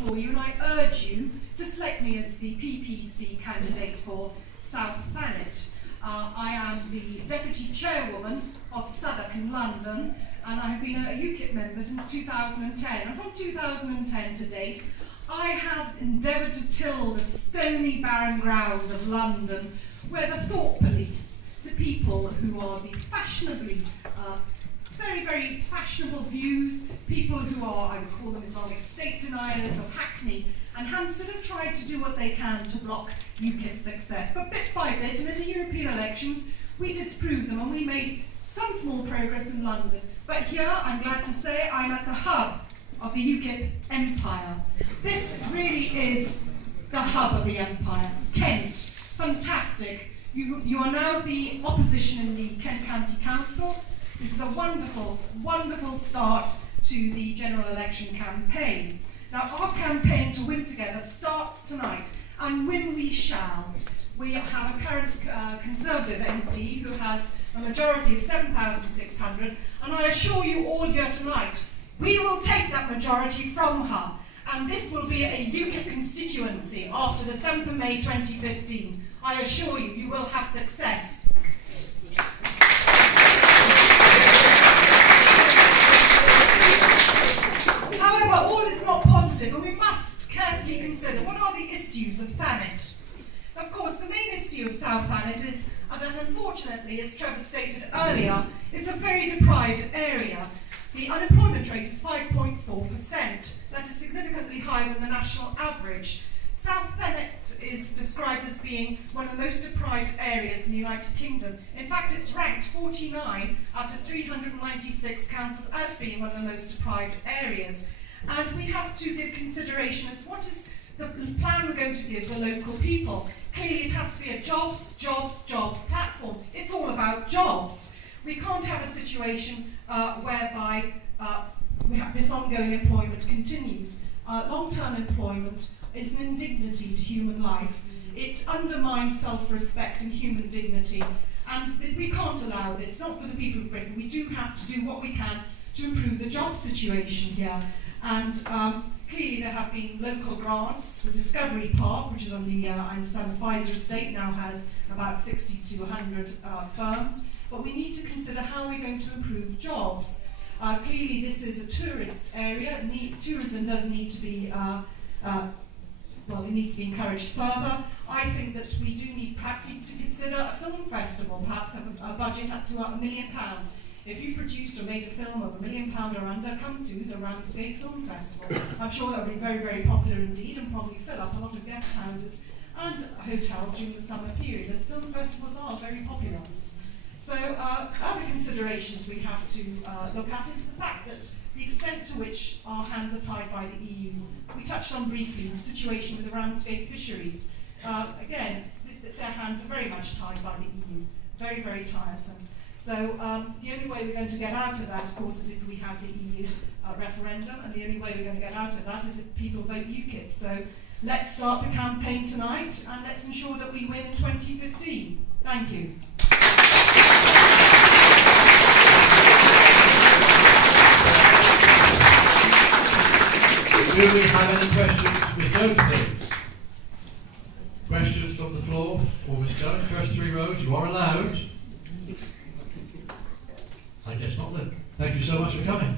before you, and I urge you to select me as the PPC candidate for South Thanet. I am the Deputy Chairwoman of Southwark in London, and I have been a UKIP member since 2010. And from 2010 to date, I have endeavoured to till the stony barren ground of London, where the thought police, the people who are the fashionably, very, very fashionable views, people who are, I would call them Islamic State deniers or Hackney and Hampstead, have tried to do what they can to block UKIP success. But bit by bit, and in the European elections, we disproved them and we made some small progress in London. But here, I'm glad to say, I'm at the hub of the UKIP empire. This really is the hub of the empire. Kent, fantastic. You are now the opposition in the Kent County Council. This is a wonderful, wonderful start to the general election campaign. Now, our campaign to win together starts tonight, and win we shall. We have a current Conservative MP who has a majority of 7,600, and I assure you all here tonight, we will take that majority from her, and this will be a UKIP constituency after the 7th of May 2015. I assure you, you will have success. However, all is not positive, and we must carefully consider what are the issues of Thanet. Of course, the main issue of South Thanet is that, unfortunately, as Trevor stated earlier, it's a very deprived area. The unemployment rate is 5.4%. That is significantly higher than the national average. South Thanet is described as being one of the most deprived areas in the United Kingdom. In fact, it's ranked 49 out of 396 councils as being one of the most deprived areas. And we have to give consideration as what is the plan we're going to give the local people. Clearly, it has to be a jobs, jobs, jobs platform. It's all about jobs. We can't have a situation whereby we have this ongoing employment continues. Long-term employment is an indignity to human life. It undermines self-respect and human dignity, and we can't allow this, not for the people of Britain. We do have to do what we can to improve the job situation here, and clearly there have been local grants. The Discovery Park, which is on the, I understand the Pfizer estate, now has about 60 to 100 firms, but we need to consider how we're going to improve jobs. Clearly this is a tourist area. Tourism does need to be well, it needs to be encouraged further. I think that we do need perhaps to consider a film festival, perhaps have a budget up to £1 million. If you produced or made a film of £1 million or under, come to the Ramsgate Film Festival. I'm sure that would be very, very popular indeed, and probably fill up a lot of guest houses and hotels during the summer period, as film festivals are very popular. So other considerations we have to look at is the fact that the extent to which our hands are tied by the EU. We touched on briefly the situation with the Ramsgate fisheries. Again, their hands are very much tied by the EU, very, very tiresome. So the only way we're going to get out of that, of course, is if we have the EU referendum, and the only way we're going to get out of that is if people vote UKIP. So let's start the campaign tonight, and let's ensure that we win in 2015. Thank you. Do we have any questions? Ms. Jones, please. Questions from the floor for Ms. Jones? First 3 rows, you are allowed. I guess not then. Thank you so much for coming.